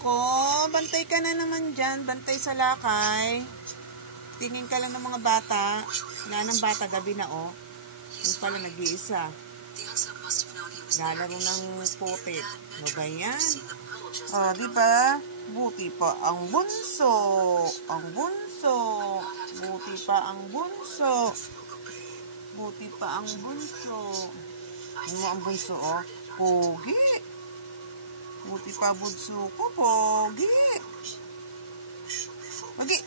ko. Bantay ka na naman dyan. Bantay sa lakay. Tingin ka lang ng mga bata. Wala ng bata, gabi na oh. Yung pala nag-iisa. Lalaro ng putit. Ano ba yan? Oh, diba? Buti pa ang bunso. Ang bunso. Buti pa ang bunso. Buti pa ang bunso. Ano ang bunso oh? Pogi. Buti pa bunso ko, pogi. Pogi.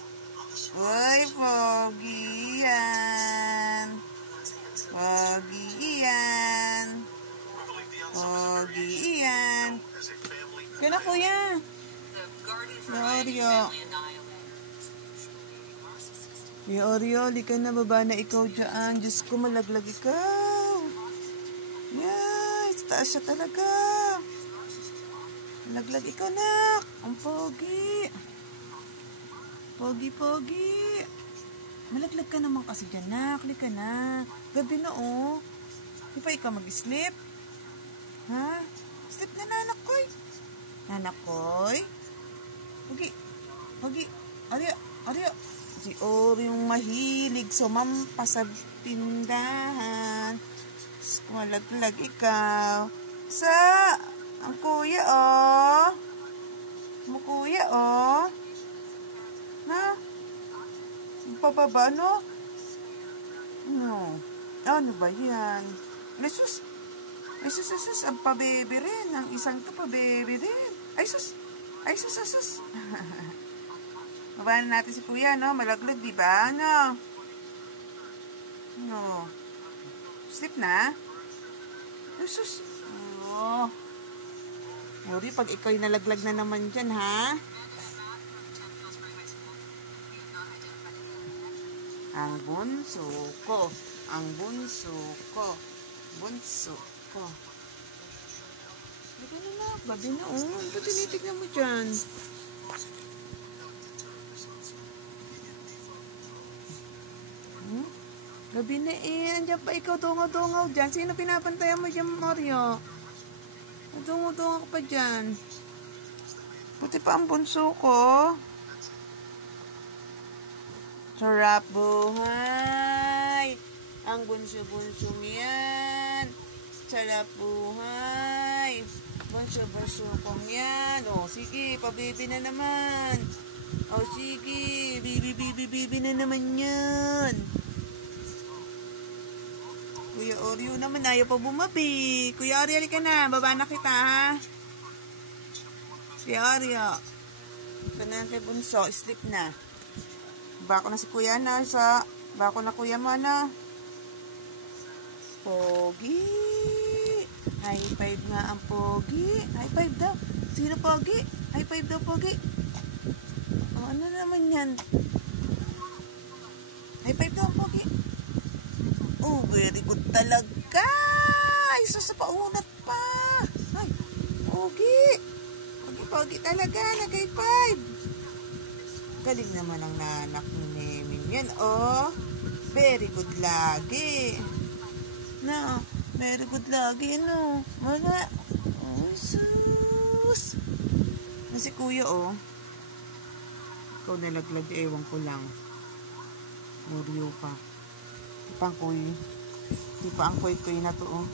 Uy, pogi yan. Pogi yan. Pogi yan. Kaya na kuya. Oreo. Oreo, lika na baba na ikaw dyan. Diyos ko, malaglag ikaw. Yay, taas siya talaga. Malaglag ikaw, nak. Ang pogi. Pogi. Malaglag ka naman kasi dyan, nak. Lika na. Gabi na, oh. Di pa ikaw mag-sleep? Ha? Sleep na, nanak koy. Nanak koy. Pogi. Oreo. Si Oreo yung mahilig sumampas sa tindahan. Malaglag ikaw. Ang kuya, oh. Ang kuya, oh. Na? Pababa, no? No. Ano ba yan? Ay, sus. Ang pabebe rin. Ang isang to, pabebe rin. Ay, sus. Mabahan natin si kuya, no? Malaglag, di ba? No. Sleep na? Ay, sus. Oh. Ori, pag ikaw nalaglag na naman dyan, ha? Ang bunso ko. Ba't na na? Babi na, oh. Ba't tinitignan mo dyan? Gabi na eh. Andiyan pa ikaw, tungaw-tungaw dyan. Sino pinapantayan mo dyan, Mario? Tungaw-tungaw ka pa dyan. Buti pa ang bunso ko. Sarap buhay. Ang bunso-bunsong yan. Sarap buhay. Bunso-bunso kong yan. O, sige, pabibi na naman. O, sige, bibi na naman yan. Kuya Oreo naman, ayaw pa bumabi. Kuya Oreo, halika na. Baba na kita, ha? Kuya Oreo. Ito na kay bunso. Sleep na. Bako na si kuya na. Bako na kuya mo na. Pogi. High five nga ang pogi. High five daw. Sino pogi? High five daw, pogi. O, ano naman yan? High five daw ang pogi. Oh, very good talaga. Ay, sa paunat pa. Ay, pogi. Pogi talaga. Nag-high five. Galing naman ang nanak ni Nemin yan, oh. Very good lagi. No, very good lagi, no. Wala. Oh, sus. Na si kuya, oh. Ikaw nalaglag, ewan ko lang. Oreo pa. Di pa ang kuy na to, oh.